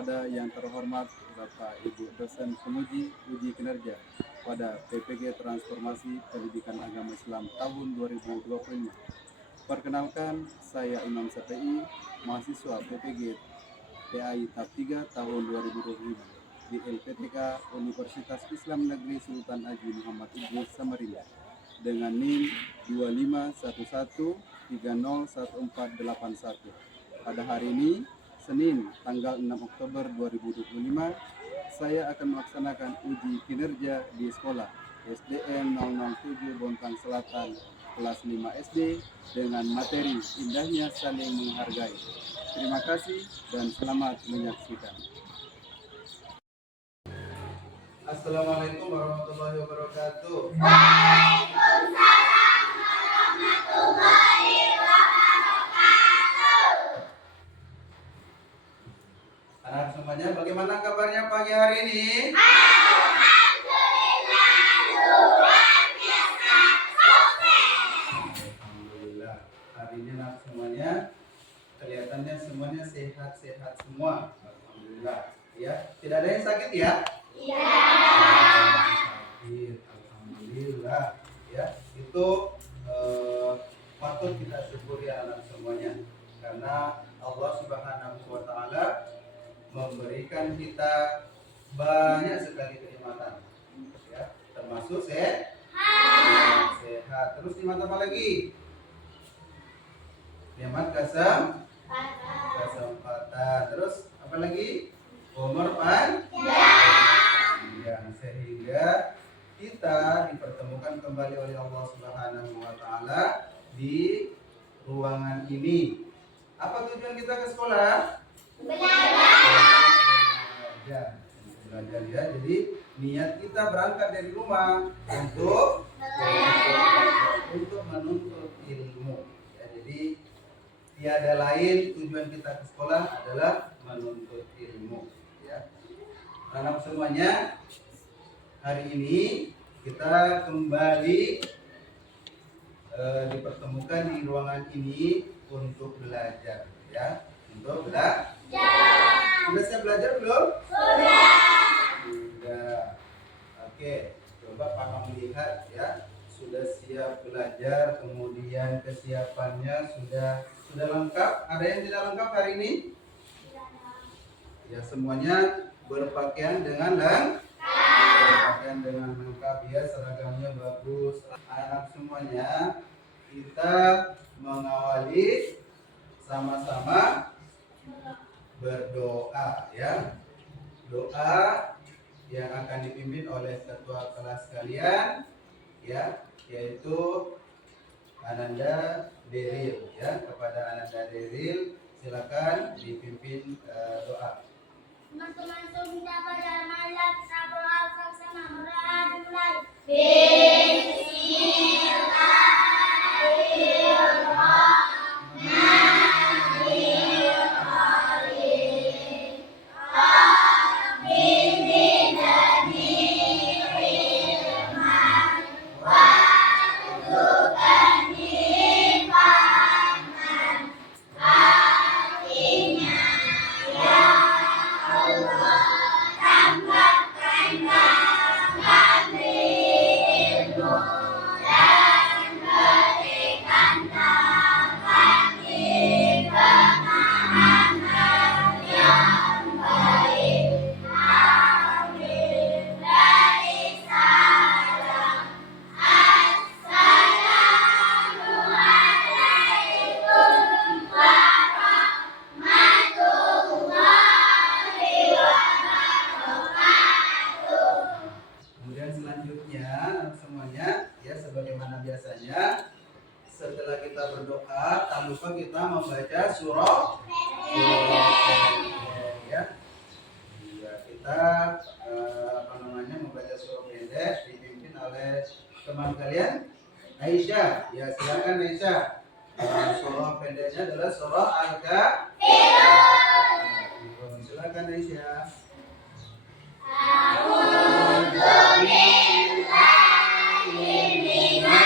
kepada yang terhormat Bapak Ibu dosen penguji uji kinerja pada PPG Transformasi Pendidikan Agama Islam tahun 2025. Perkenalkan, saya Imam Safi'i, mahasiswa PPG PAI tahap 3 tahun 2025 di LPTK Universitas Islam Negeri Sultan Haji Muhammad Idris Samarinda dengan NIM 2511301481. Pada hari ini, Senin, tanggal 6 Oktober 2025, saya akan melaksanakan uji kinerja di sekolah SDN 007 Bontang Selatan, kelas 5 SD dengan materi indahnya saling menghargai. Terima kasih dan selamat menyaksikan. Assalamualaikum warahmatullahi wabarakatuh. Waalaikumsalam warahmatullahi wabarakatuh. Anak semuanya, bagaimana kabarnya pagi hari ini? Alhamdulillah, luar biasa sukses. Alhamdulillah. Hari ini anak semuanya kelihatannya semuanya sehat-sehat semua. Alhamdulillah. Ya, tidak ada yang sakit ya? Iya. Alhamdulillah. Ya, itu patut kita syukuri anak semuanya karena Allah Subhanahu wa taala memberikan kita banyak sekali kenikmatan. Ya, termasuk sehat. Terus nikmat apa lagi? Nikmat kesempatan. Terus apa lagi? Umur panjang, sehingga kita dipertemukan kembali oleh Allah Subhanahu wa taala di ruangan ini. Apa tujuan kita ke sekolah? Belajar ya. Jadi niat kita berangkat dari rumah untuk menuntut ilmu. Ya, jadi tiada lain tujuan kita ke sekolah adalah menuntut ilmu. Ya. Anak semuanya, hari ini kita kembali dipertemukan di ruangan ini untuk belajar, ya. Untuk belajar. Sudah siap belajar belum? Sudah. Oke, coba Papa melihat ya. Sudah siap belajar, kemudian kesiapannya sudah lengkap. Ada yang tidak lengkap hari ini? Ya, semuanya berpakaian dengan lengkap ya, seragamnya bagus. Anak semuanya, kita mengawali sama-sama berdoa ya. Doa yang akan dipimpin oleh ketua kelas kalian ya, yaitu Ananda Deril ya. Kepada Ananda Deril silakan dipimpin doa. Teman-teman sudah pada malam sabar sama mulai. Kemudian selanjutnya semuanya ya, sebagaimana biasanya setelah kita berdoa tak lupa kita membaca surah ya. Ya, kita membaca surah pendek dipimpin oleh teman kalian Aisyah. Ya, silakan Aisyah. Surah pendeknya adalah surah Al-Kafirun. Silakan Aisyah. Bismillah.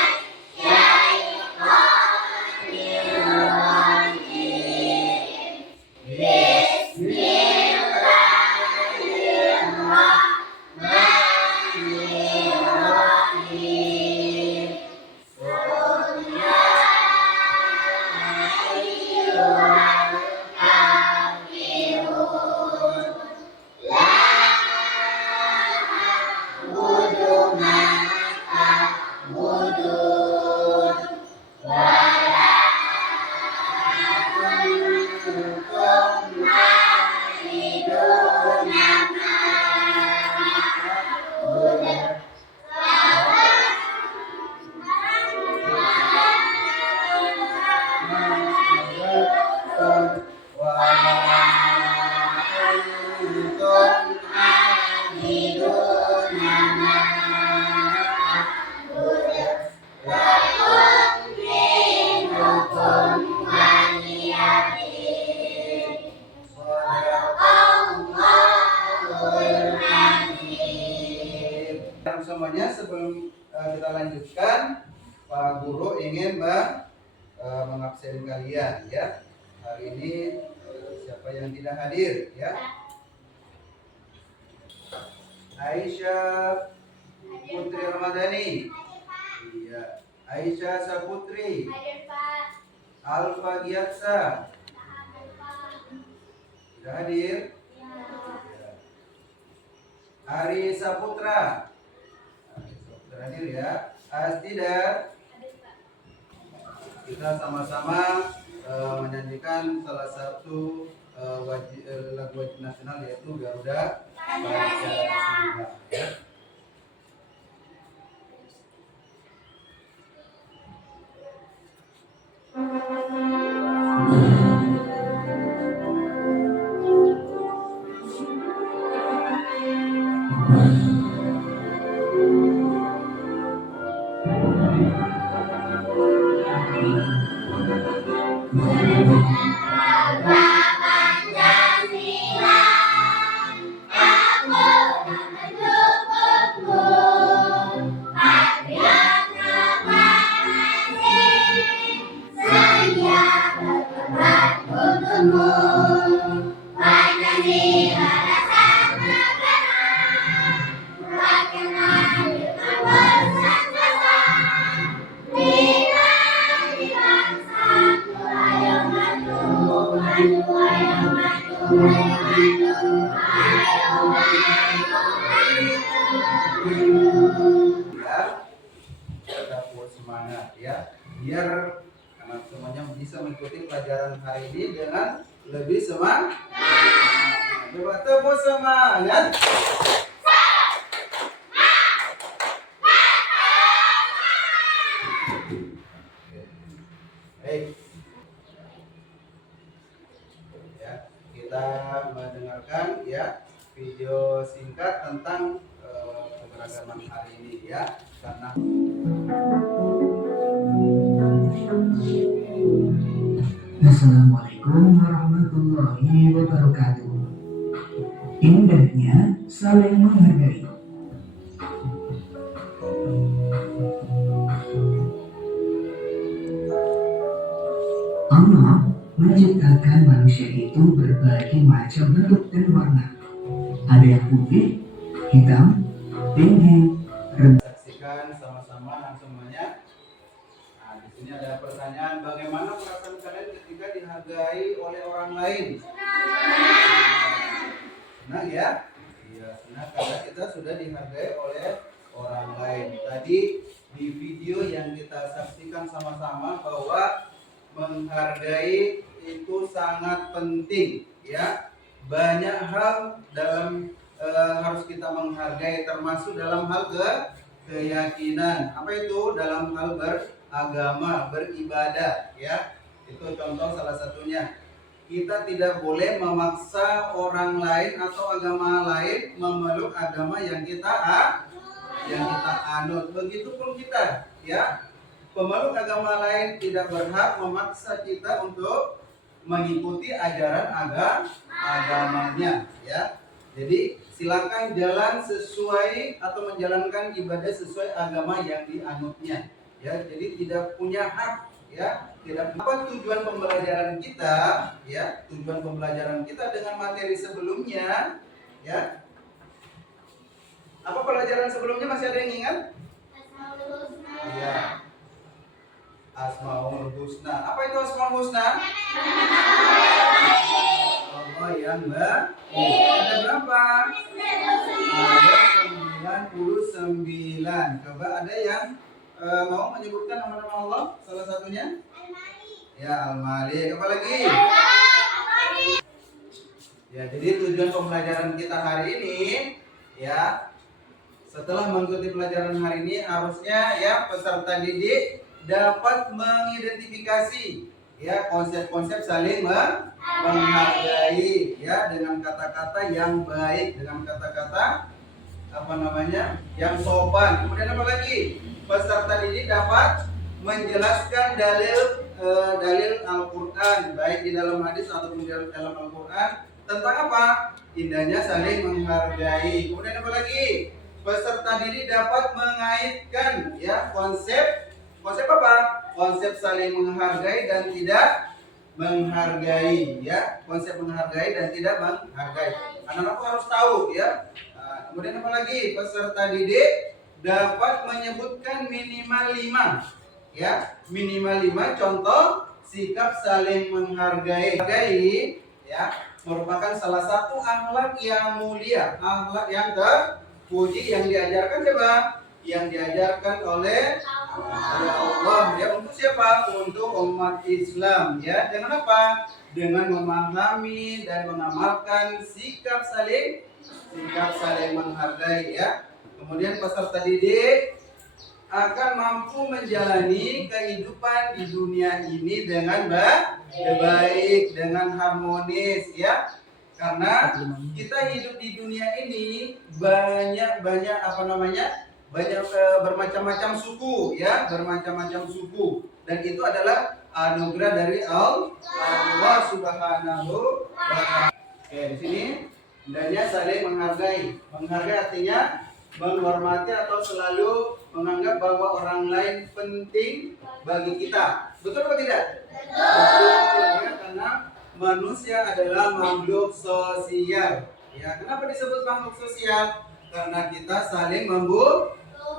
semuanya, sebelum kita lanjutkan, Pak Guru ingin mengabsen kalian ya. Hari ini siapa yang tidak hadir ya? Aisyah Putri Ramadhani. Iya. Aisyah Saputri. Hadir Pak. Alfa Giatsa. Hadir Pak. Tidak hadir. Ya. Ari Saputra. Ari Saputra hadir ya. Asdida. Hadir Pak. Kita sama-sama menyanyikan salah satu lagu wajib nasional, yaitu Garuda Pancasila. Ya. Kita buat semangat ya, biar anak semuanya bisa mengikuti pelajaran hari ini dengan lebih semangat. Coba tepuk semangat. Baik. Ya, kita mendengarkan ya video singkat tentang keberagaman hari ini ya, karena Assalamualaikum warahmatullahi wabarakatuh. Indahnya saling menghargai. Allah menciptakan manusia itu berbagai macam bentuk dan warna. Ada yang putih, hitam, tinggi, saksikan sama-sama semuanya. Nah, di sini ada pertanyaan, bagaimana perasaan kalian ketika dihargai oleh orang lain? Senang ya? Iya, senang karena kita sudah dihargai oleh orang lain. Tadi di video yang kita saksikan sama-sama bahwa menghargai itu sangat penting ya. Banyak hal dalam harus kita menghargai, termasuk dalam hal keyakinan. Apa itu? Dalam hal beragama, beribadah ya. Itu contoh salah satunya. Kita tidak boleh memaksa orang lain atau agama lain memeluk agama yang kita anut. Begitupun kita ya. Pemeluk agama lain tidak berhak memaksa kita untuk mengikuti ajaran agamanya ya. Jadi silakan jalan sesuai atau menjalankan ibadah sesuai agama yang dianutnya ya. Jadi tidak punya hak ya. Tidak. Apa tujuan pembelajaran kita ya? Tujuan pembelajaran kita dengan materi sebelumnya ya. Apa pelajaran sebelumnya, masih ada yang ingat? Ya. Asmaul Husna. Apa itu Asmaul Husna? Allah yang baik. Ada berapa? Ada 99. Coba ada yang mau menyebutkan nama-nama Allah? Salah satunya? Ya, Al-Malik. Apa lagi? Ya, jadi tujuan pembelajaran kita hari ini ya, setelah mengikuti pelajaran hari ini harusnya ya peserta didik dapat mengidentifikasi ya konsep-konsep saling menghargai ya, dengan kata-kata yang baik, dengan kata-kata yang sopan. Kemudian apa lagi? Peserta didik dapat menjelaskan dalil Al-Quran, baik di dalam hadis ataupun di dalam Al-Quran, tentang apa? Indahnya saling menghargai. Kemudian apa lagi? peserta didik dapat mengaitkan ya konsep apa? Konsep saling menghargai dan tidak menghargai ya. Konsep menghargai dan tidak menghargai. Anak-anak harus tahu ya. Nah, kemudian apa lagi? Peserta didik dapat menyebutkan minimal 5 ya. Minimal 5 contoh sikap saling menghargai. Menghargai ya merupakan salah satu akhlak yang mulia, akhlak yang terpuji yang diajarkan siapa? Yang diajarkan oleh Allah ya. Untuk siapa? Untuk umat Islam ya. Dengan apa? Dengan memahami dan mengamalkan sikap saling menghargai ya. Kemudian peserta didik akan mampu menjalani kehidupan di dunia ini dengan baik, dengan harmonis ya. Karena kita hidup di dunia ini banyak bermacam-macam suku ya, bermacam-macam suku, dan itu adalah anugerah dari Allah Subhanahu wa Ta'ala. Oke, di sini hendaknya saling menghargai. Menghargai artinya menghormati atau selalu menganggap bahwa orang lain penting bagi kita. Betul atau tidak? Betul ya, karena manusia adalah makhluk sosial. Ya, kenapa disebut makhluk sosial? Karena kita saling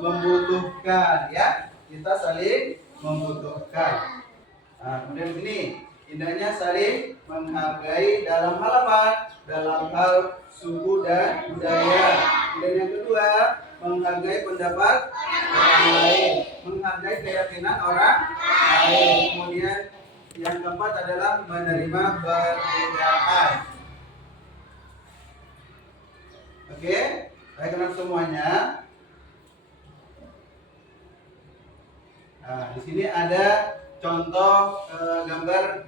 membutuhkan ya. Kita saling membutuhkan. Nah, kemudian sini indahnya saling menghargai dalam hal apa? Dalam hal suku dan budaya. Dan yang kedua, menghargai pendapat orang lain, menghargai keyakinan orang lain. Kemudian yang keempat adalah menerima perbedaan. Oke, baik semuanya. Nah, di sini ada contoh gambar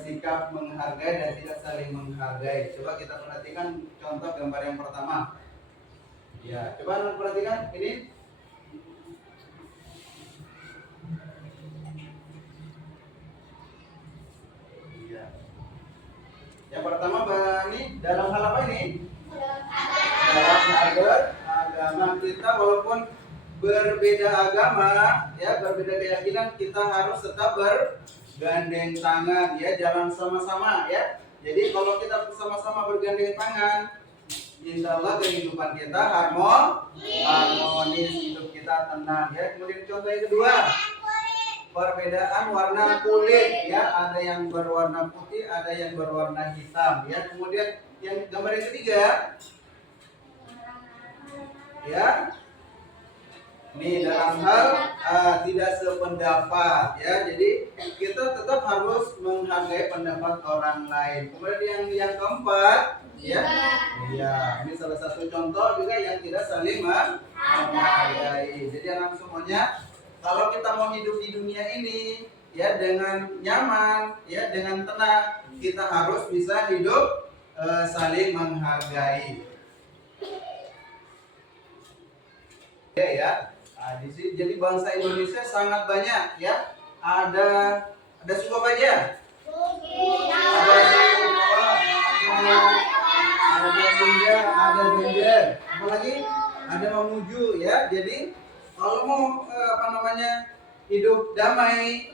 sikap menghargai dan tidak saling menghargai. Coba kita perhatikan contoh gambar yang pertama. Ya, coba anda perhatikan ini. Ya. Yang pertama ini dalam hal apa ini? Dalam hal agama kita, walaupun berbeda agama, ya berbeda keyakinan, kita harus tetap bergandeng tangan, ya jalan sama-sama, ya. Jadi kalau kita bersama-sama bergandeng tangan, insya Allah kehidupan kita harmonis, hidup kita tenang, ya. Kemudian contoh yang kedua, perbedaan warna kulit, ya. Ada yang berwarna putih, ada yang berwarna hitam, ya. Kemudian yang gambar yang ketiga, ya. Ini dalam hal tidak sependapat, ya. Jadi kita tetap harus menghargai pendapat orang lain. Kemudian yang keempat, ya, ini salah satu contoh juga yang tidak saling menghargai. Jadi anak semuanya, kalau kita mau hidup di dunia ini, ya dengan nyaman, ya dengan tenang, kita harus bisa hidup saling menghargai. Ya. Nah, di sini jadi bangsa Indonesia sangat banyak, ya. Ada suku apa aja? Ada Sunda, ada Jember, apalagi ada Mamuju, ya. Jadi kalau mau hidup damai,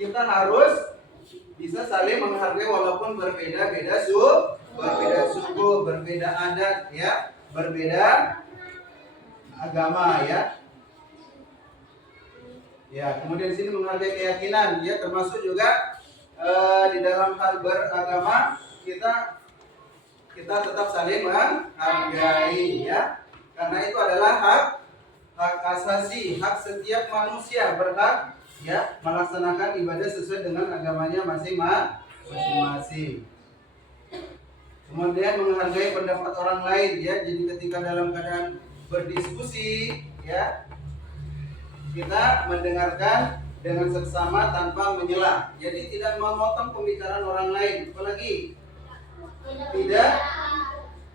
kita harus bisa saling menghargai walaupun berbeda suku, berbeda adat, ya, berbeda agama, ya. Ya, kemudian di sini menghargai keyakinan, ya, termasuk juga di dalam hal beragama kita tetap saling menghargai, ya, karena itu adalah hak asasi, hak setiap manusia berhak, ya, melaksanakan ibadah sesuai dengan agamanya masing-masing. Kemudian menghargai pendapat orang lain, ya, jadi ketika dalam keadaan berdiskusi, ya, kita mendengarkan dengan seksama tanpa menyela. Jadi tidak memotong pembicaraan orang lain, apalagi tidak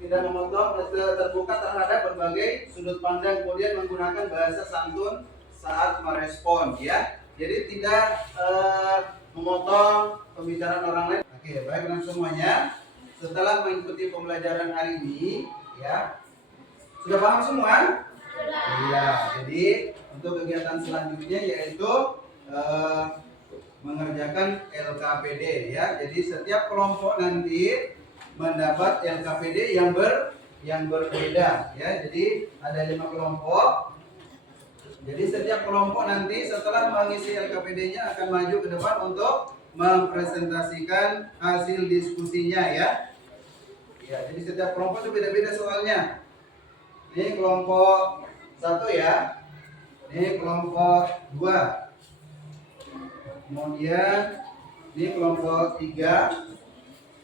memotong, terbuka terhadap berbagai sudut pandang, kemudian menggunakan bahasa santun saat merespon, ya. Jadi tidak memotong pembicaraan orang lain. Oke, baik semuanya. Setelah mengikuti pembelajaran hari ini, ya, Sudah paham semua? Sudah. Iya, jadi untuk kegiatan selanjutnya yaitu mengerjakan LKPD ya. Jadi setiap kelompok nanti mendapat LKPD yang berbeda ya. Jadi ada 5 kelompok. Jadi setiap kelompok nanti setelah mengisi LKPD-nya akan maju ke depan untuk mempresentasikan hasil diskusinya ya. Ya, jadi setiap kelompok itu beda-beda soalnya. Ini kelompok 1 ya. Ini kelompok 2. Kemudian ini kelompok 3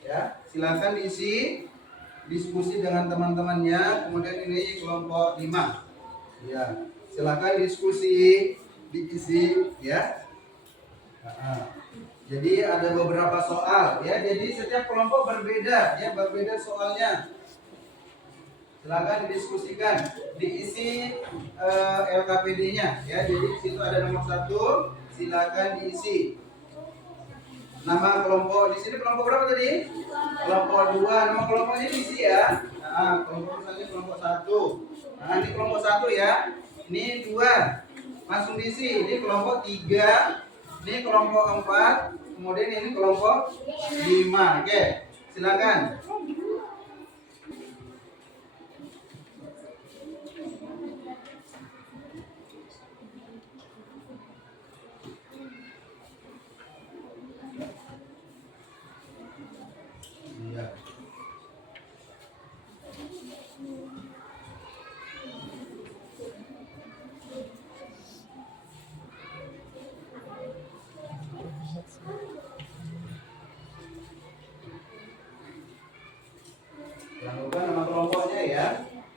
ya. Silakan diisi diskusi dengan teman-temannya. Kemudian ini kelompok 5 ya. Silakan diskusi diisi ya. Jadi ada beberapa soal ya. Jadi setiap kelompok berbeda ya, berbeda soalnya. Silakan didiskusikan, diisi LKPD-nya ya. Jadi di situ ada nomor 1, silakan diisi. Nama kelompok di sini kelompok berapa tadi? Kelompok 2. Nama kelompoknya diisi ya. Nah, kelompok misalnya kelompok 1. Nah, ini kelompok 1 ya. Ini 2. Langsung diisi. Ini kelompok 3. Ini kelompok 4. Kemudian ini kelompok 5. Oke, silakan. Iya. Jangan lupa nama kelompoknya ya.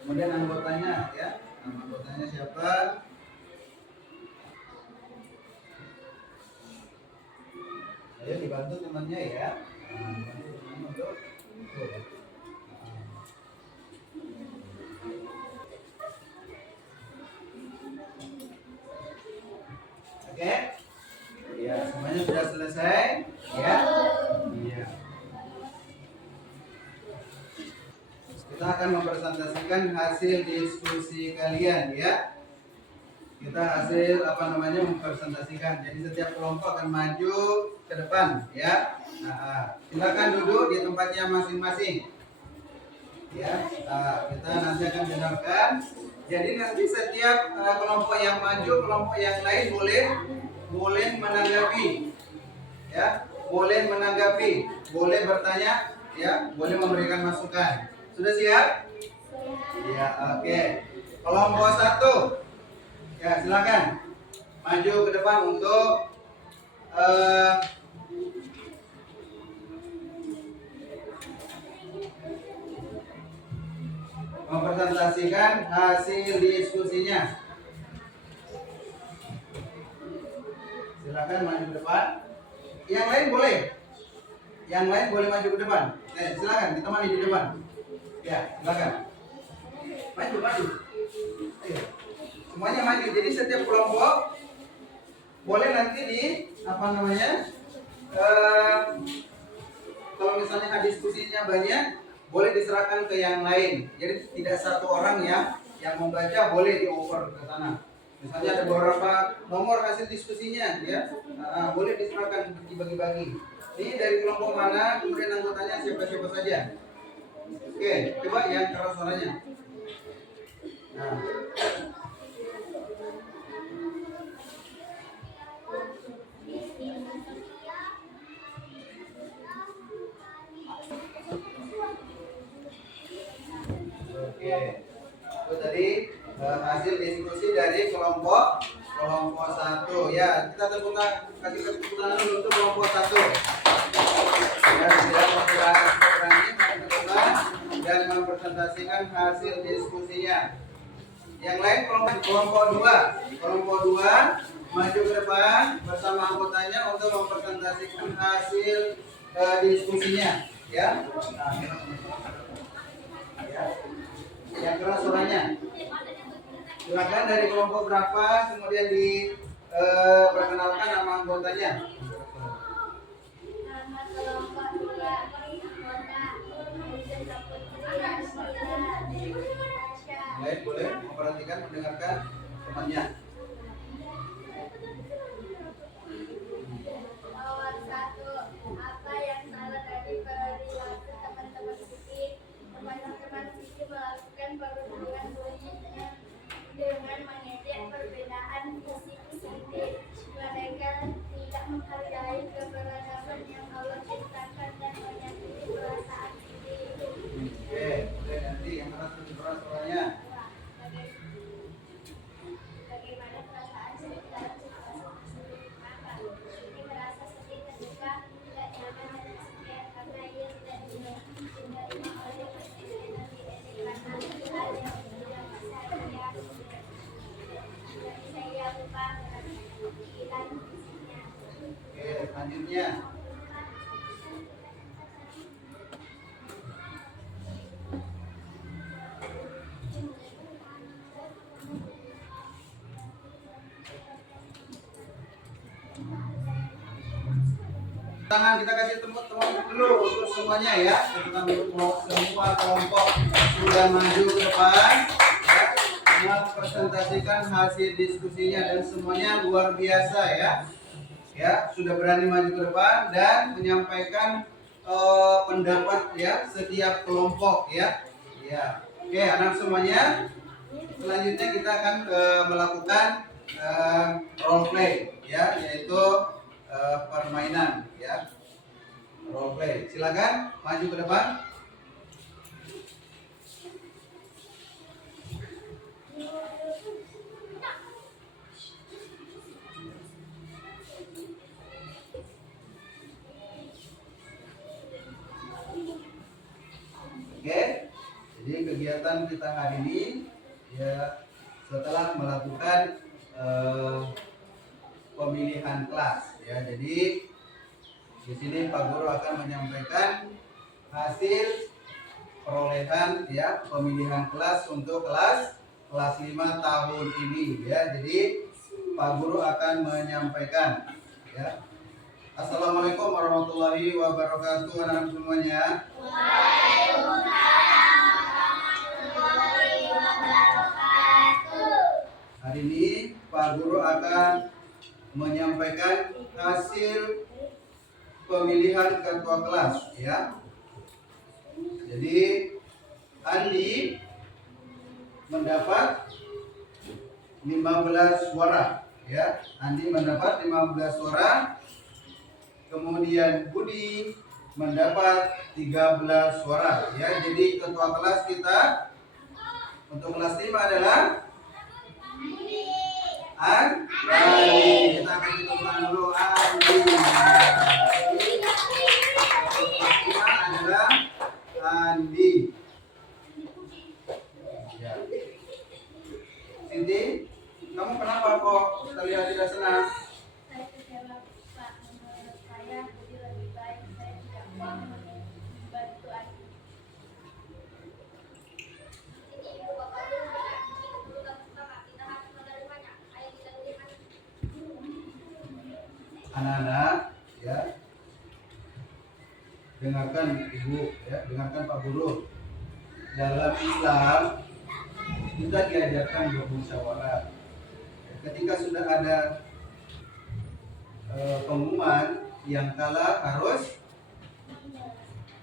Kemudian anggotanya ya. Nama anggotanya siapa? Ayo dibantu temannya ya. Bantu temannya untuk Oke. Ya, semuanya sudah selesai ya. Iya. Kita akan mempresentasikan hasil diskusi kalian ya. Kita mempresentasikan. Jadi setiap kelompok akan maju ke depan ya. Nah, silakan duduk di tempatnya masing-masing. Ya, kita nanti akan dengarkan. Jadi nanti setiap kelompok yang maju, kelompok yang lain boleh menanggapi. Ya, boleh menanggapi, boleh bertanya, ya, boleh memberikan masukan. Sudah siap? Ya, oke. Kelompok 1. Ya, silakan maju ke depan untuk mempresentasikan hasil diskusinya. Silakan maju ke depan. Yang lain boleh. Yang lain boleh maju ke depan. Silakan ditemani di depan. Ya, silakan. Maju. Ayo. Semuanya maju. Jadi setiap kelompok boleh nanti kalau misalnya diskusinya banyak, boleh diserahkan ke yang lain. Jadi tidak satu orang yang membaca, boleh dioper ke sana. Misalnya ada beberapa nomor hasil diskusinya, ya, boleh diserahkan, dibagi-bagi. Ini dari kelompok mana, kemudian anggotanya siapa-siapa saja. Oke, coba yang keras suaranya. Nah. Oke, itu tadi hasil diskusi dari kelompok 1 ya. Kita kasih tepuk tangan dulu untuk kelompok 1. Ya, sudah berani dan mempresentasikan hasil diskusinya. Yang lain kelompok 2. Kelompok 2 maju ke depan bersama anggotanya untuk mempresentasikan hasil diskusinya, ya. Nah, ya. Yang keras suaranya. Silakan dari kelompok berapa, kemudian diperkenalkan nama anggotanya. Nama kelompok 2 anggota lain boleh memperhatikan, mendengarkan temannya. Nomor 1, apa yang salah dari perilaku teman-teman Siti? Teman-teman Siti melakukan perundungan bullying dengan mengejek perbedaan fisik Siti. Mereka tidak menghargai keberagaman yang Allah ciptakan dan menyakiti perasaan Siti. Oke, kemudian nanti yang keras suaranya. Bagaimana perasaan Siti dalam situasi tersebut? Maka Siti merasa sedih, terluka, tidak nyaman dan kesepian karena ia tidak diterima oleh pasangannya dan diejek karena hal yang tidak bisa ia lupa kehilangan fisiknya. Oke, selanjutnya. Tangan kita kasih tepuk dulu untuk semuanya ya. Kita untuk semua kelompok sudah maju ke depan ya, mempresentasikan hasil diskusinya dan semuanya luar biasa ya. Ya, sudah berani maju ke depan dan menyampaikan pendapat ya setiap kelompok ya. Ya. Oke, anak semuanya. Selanjutnya kita akan melakukan role play ya, yaitu permainan ya, role play. Silakan maju ke depan. Oke, jadi kegiatan kita hari ini ya setelah melakukan pemilihan kelas ya. Jadi di sini Pak Guru akan menyampaikan hasil perolehan ya pemilihan kelas untuk kelas 5 tahun ini ya. Jadi Pak Guru akan menyampaikan ya. Assalamualaikum warahmatullahi wabarakatuh anak-anak semuanya. Hari ini Pak Guru akan menyampaikan hasil pemilihan ketua kelas ya. Jadi Andi mendapat 15 suara ya. Andi mendapat 15 suara. Kemudian Budi mendapat 13 suara ya. Jadi ketua kelas kita untuk kelas 5 adalah Andi. Kita kasih tepuk tangan dulu Andi. Adalah Andi. Ya. Cindy, kamu kenapa kok terlihat tidak senang? Saya kecewa, Pak. Menurut saya Budi lebih baik. Saya tidak mau membantu Adi. Ini ibu bapak dulu ya. Ibu bapak kita harus menerimanya. Ayo kita terima. Anak-anak ya, dengarkan ibu ya, dengarkan Pak Guru. Dalam Islam kita diajarkan bermusyawarah. Ketika sudah ada pengumuman, yang kalah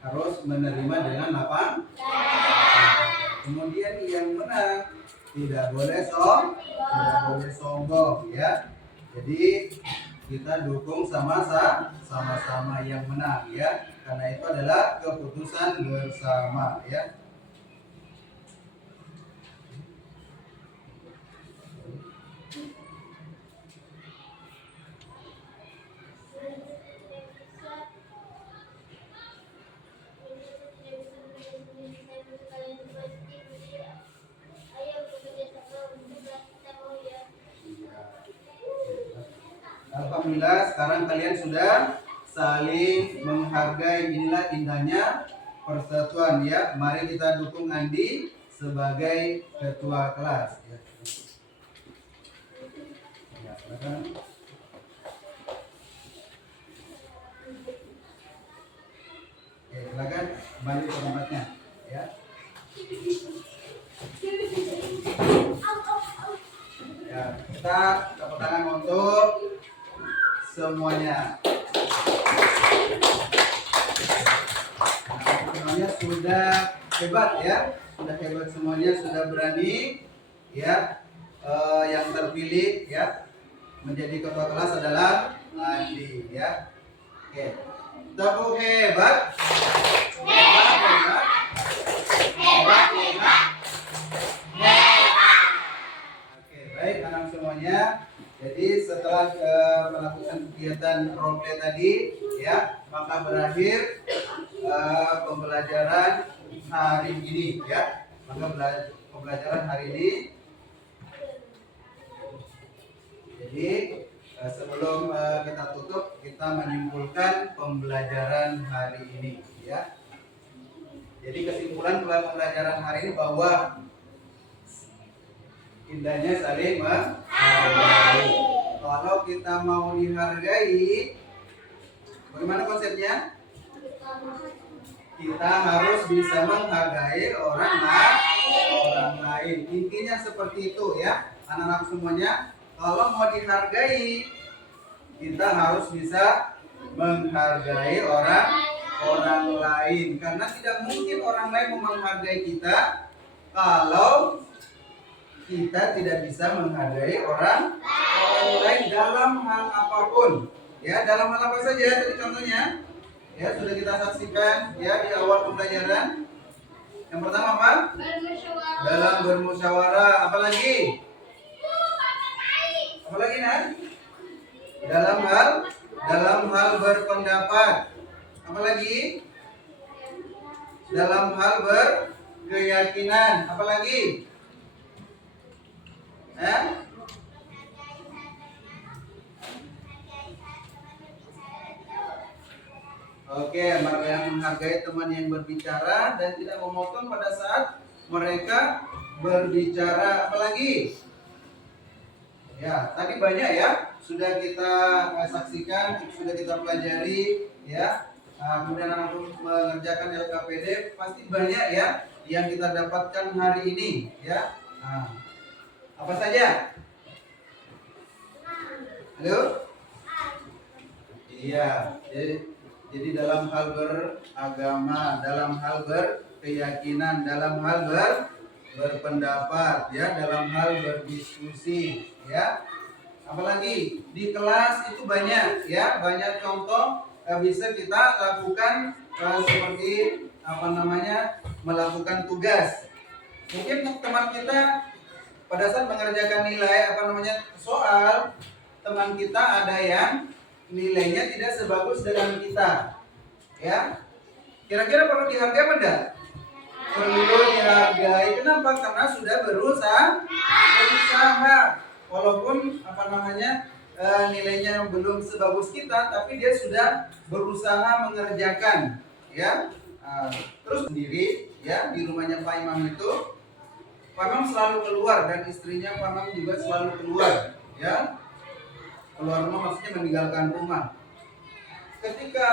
harus menerima dengan lapang. Kemudian yang menang tidak boleh sombong ya. Jadi kita dukung sama-sama yang menang ya. Karena itu adalah keputusan bersama ya. Alhamdulillah sekarang kalian sudah saling menghargai. Inilah indahnya persatuan ya. Mari kita dukung Andi sebagai ketua kelas ya. Ya, silakan. Oke, silakan kembali ke tempatnya ya. Kita tepuk tangan untuk semuanya. Nah, semuanya sudah hebat ya, sudah hebat semuanya, sudah berani ya. Yang terpilih ya menjadi ketua kelas adalah Andi ya. Oke, tepuk hebat, hebat, hebat, hebat, hebat. Oke, baik anak semuanya. Jadi setelah melakukan kegiatan roleplay tadi ya, maka berakhir pembelajaran hari ini ya. Maka pembelajaran hari ini. Jadi sebelum kita tutup, kita menyimpulkan pembelajaran hari ini ya. Jadi kesimpulan pembelajaran hari ini bahwa indahnya saling menghargai. Kalau kita mau dihargai, bagaimana konsepnya? Kita harus bisa menghargai orang lain. Intinya seperti itu ya, anak-anak semuanya. Kalau mau dihargai, kita harus bisa menghargai orang lain. Karena tidak mungkin orang lain menghargai kita kalau kita tidak bisa menghargai orang lain dalam hal apapun. Ya, dalam hal apa saja tadi contohnya? Ya, sudah kita saksikan ya di awal pembelajaran. Yang pertama apa? Bermusyawarah. Dalam bermusyawarah. Apalagi? Apalagi Nan? Dalam hal berpendapat. Apalagi? Dalam hal berkeyakinan. Apalagi? Oke, mereka menghargai teman yang berbicara dan tidak memotong pada saat mereka berbicara. Apalagi? Ya, tadi banyak ya, sudah kita saksikan, sudah kita pelajari ya. Kemudian anak mengerjakan LKPD, pasti banyak ya yang kita dapatkan hari ini ya. Apa saja? Halo? Iya, jadi dalam hal beragama, dalam hal berkeyakinan, dalam hal berpendapat ya, dalam hal berdiskusi ya. Apalagi di kelas itu banyak ya, banyak contoh bisa kita lakukan seperti melakukan tugas. Mungkin teman kita pada saat mengerjakan nilai soal, teman kita ada yang nilainya tidak sebagus dengan kita ya. Kira-kira perlu dihargai apa enggak? Perlu dihargai. Kenapa? Karena sudah berusaha. Walaupun nilainya belum sebagus kita, tapi dia sudah berusaha mengerjakan ya. Terus sendiri ya, di rumahnya Pak Imam itu, Pak Imam selalu keluar dan istrinya Pak Imam juga selalu keluar ya. Keluar rumah maksudnya meninggalkan rumah. Ketika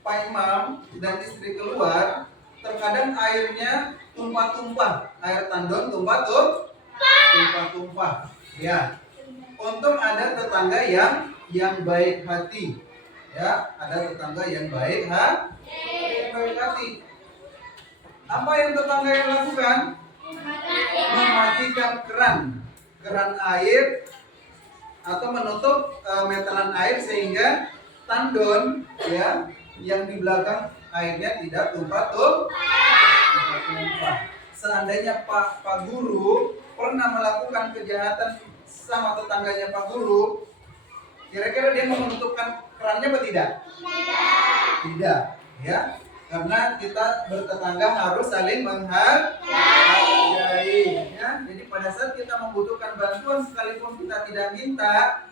Pak Imam dan istri keluar, terkadang airnya tumpah-tumpah, air tandon tumpah-tumpah. Ya, untung ada tetangga yang baik hati. Ya, ada tetangga yang baik hati. Apa yang tetangga yang lakukan? Mematikan keran air atau menutup meteran air sehingga tandon ya yang di belakang airnya tidak tumpah. Seandainya Pak Guru pernah melakukan kejahatan sama tetangganya Pak Guru, kira-kira dia menutupkan kerannya atau tidak? Tidak, ya. Karena kita bertetangga harus saling menghargai, ya. Jadi pada saat kita membutuhkan bantuan sekalipun kita tidak minta,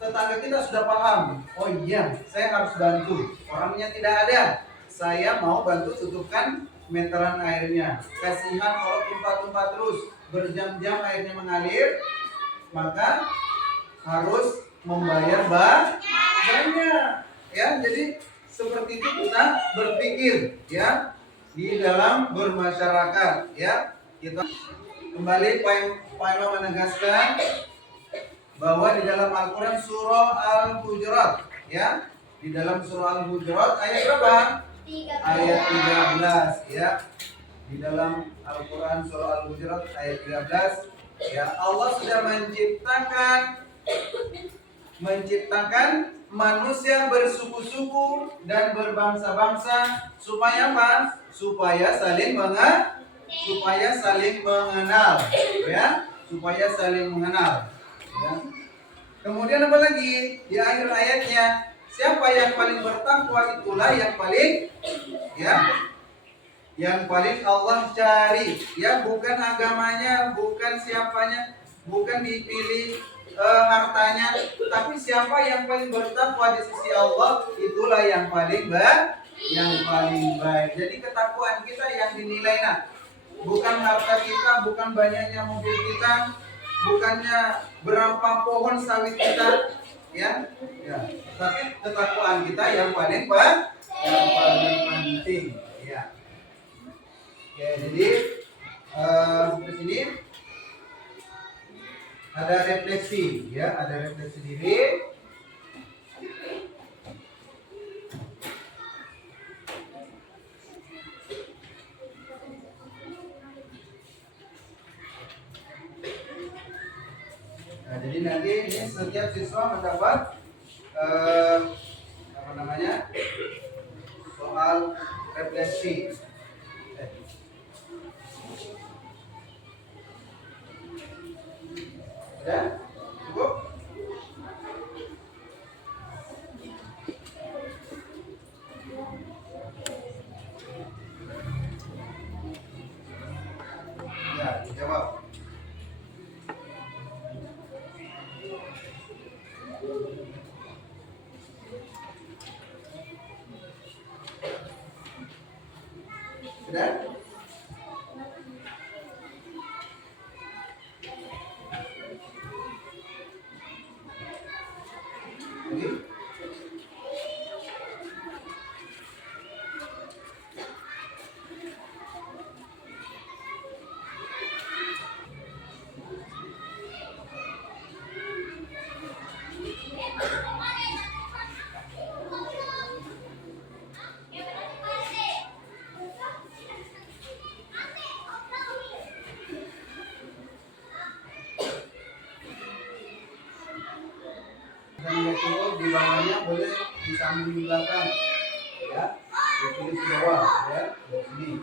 tetangga kita sudah paham. Oh iya, saya harus bantu. Orangnya tidak ada. Saya mau bantu tutupkan meteran airnya. Kasihan kalau tumpah-tumpah terus, berjam-jam airnya mengalir, maka harus membayar banyak. Ya, jadi seperti itu kita berpikir ya di dalam bermasyarakat ya. Kita Kembali Pak Imam menegaskan bahwa di dalam Al-Quran surah Al-Hujurat, ya, di dalam surah Al-Hujurat ayat berapa? Ayat 13, ya. Di dalam Al-Quran surah Al-Hujurat ayat 13, ya, Allah sudah menciptakan manusia bersuku-suku dan berbangsa-bangsa supaya apa? Supaya saling mengenal, ya, supaya saling mengenal, ya. Kemudian apa lagi di akhir ayatnya? Siapa yang paling bertakwa itulah yang paling, ya, yang paling Allah cari, ya, bukan agamanya, bukan siapanya, bukan dipilih hartanya, tapi siapa yang paling bertakwa di sisi Allah itulah yang paling baik. Jadi ketakwaan kita yang dinilai, nah, bukan harta kita, bukan banyaknya mobil kita, bukannya berapa pohon sawit kita, ya, tapi ketakwaan kita yang paling penting, ya. Oke, jadi di sini ada refleksi, ya, ada refleksi diri. Nah, jadi nanti ini setiap siswa mendapat apa namanya, soal refleksi. Sudah? Cukup? Ya, dijawab. Sudah? Lagi? Dan nggak cukup di bawahnya boleh di samping belakang, ya, ditulis di bawah, ya, di sini.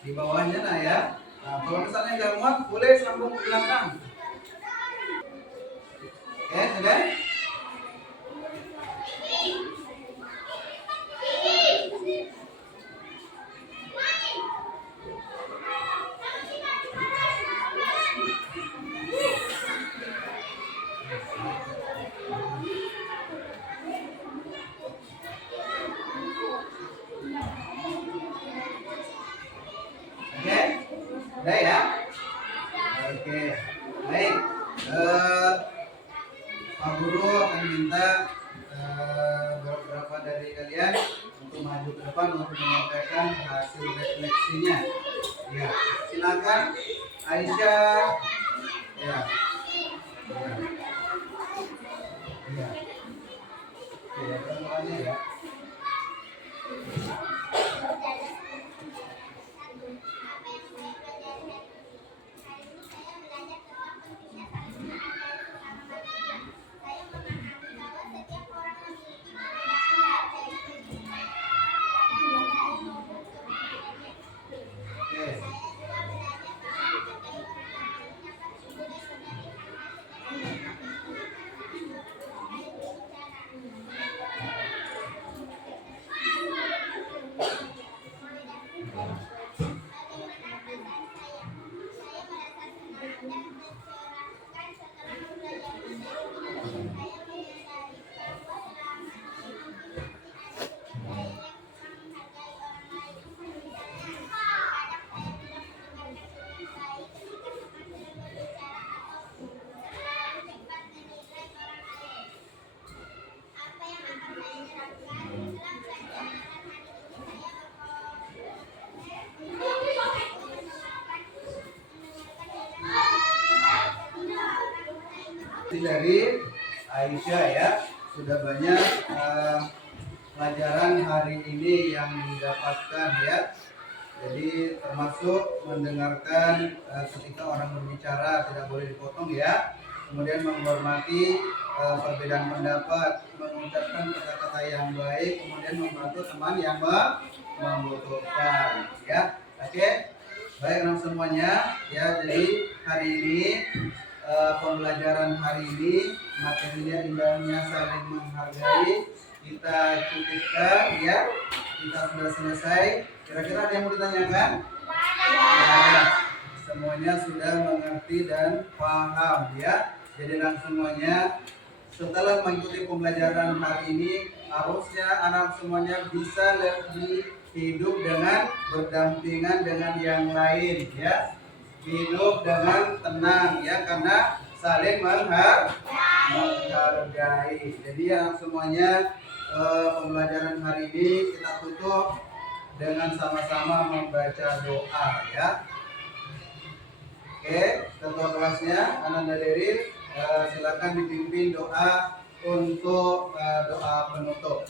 Di bawahnya, nah, ya. Nah, kalau misalnya nggak muat boleh sambung ke belakang. Oke, sudah? Oke, udah, ya. Oke, baik. Pak Guru akan minta beberapa dari kalian untuk maju ke depan untuk menyampaikan hasil refleksinya. Ya, silakan Aisyah. Ya, ya, ya. Oke, pertemuannya, ya. Oke. presentasi dari Aisyah ya. Sudah banyak pelajaran hari ini yang didapatkan ya. Jadi termasuk mendengarkan ketika orang berbicara tidak boleh dipotong ya. Kemudian menghormati perbedaan pendapat, mengucapkan kata-kata yang baik, kemudian membantu teman yang membutuhkan ya. Oke. Baik anak semuanya ya. Jadi hari ini pembelajaran hari ini materinya indahnya saling menghargai kita cukupkan ya. Kita sudah selesai. Kira-kira ada yang mau ditanyakan? Ya, semuanya sudah mengerti dan paham ya. Jadi anak semuanya setelah mengikuti pembelajaran hari ini harusnya anak semuanya bisa lebih hidup dengan berdampingan dengan yang lain ya. Hidup dengan tenang ya, karena saling menghargai. Jadi yang semuanya pembelajaran hari ini kita tutup dengan sama-sama membaca doa ya. Oke, ketua kelasnya Ananda Derin, silakan dipimpin doa untuk doa penutup.